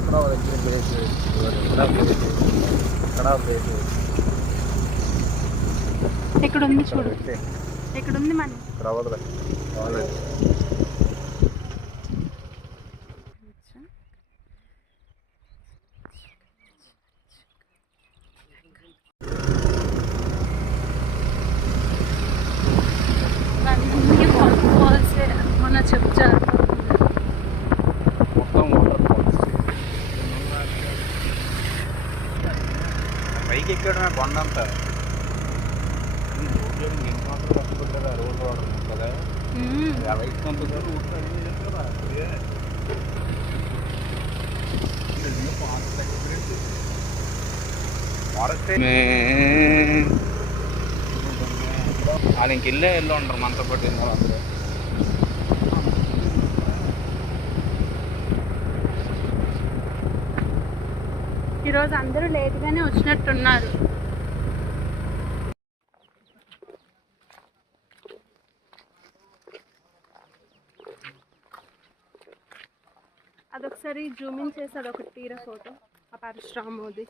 ఎక్కడ దగ్గర ప్లేస్ ఎక్కడ ప్లేస్ ఇక్కడ ఉంది చూడు, ఇక్కడ ఉంది మన ఇక్కడ అవ్వదు బాగాలేదు. మన చెప్తారు మొత్తం వాటర్ ఫాల్స్. పైకి ఎక్కడమే కొండంతా ఎన్ని మాత్రం కష్టపడ్డారు. రోడ్ వాటర్ కదా అలా ఇస్తున్నంత వాళ్ళు ఇంకెళ్ళే వెళ్ళి ఉంటారు మనతో పాటు అందరూ. ఈరోజు అందరూ లేట్గానే వచ్చినట్టున్నారు. అదొకసారి జూమింగ్ చేసి అదొకటి తీర ఫోటో ఆ పరశురామోది.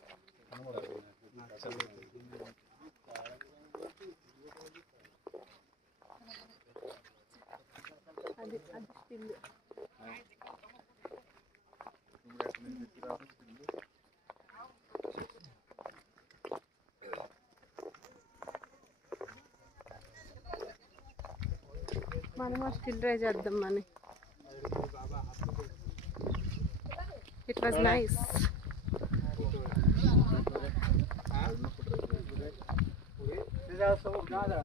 అది స్టిల్ మనం ఆ స్టిల్ ట్రై చేద్దాం అని. It was nice.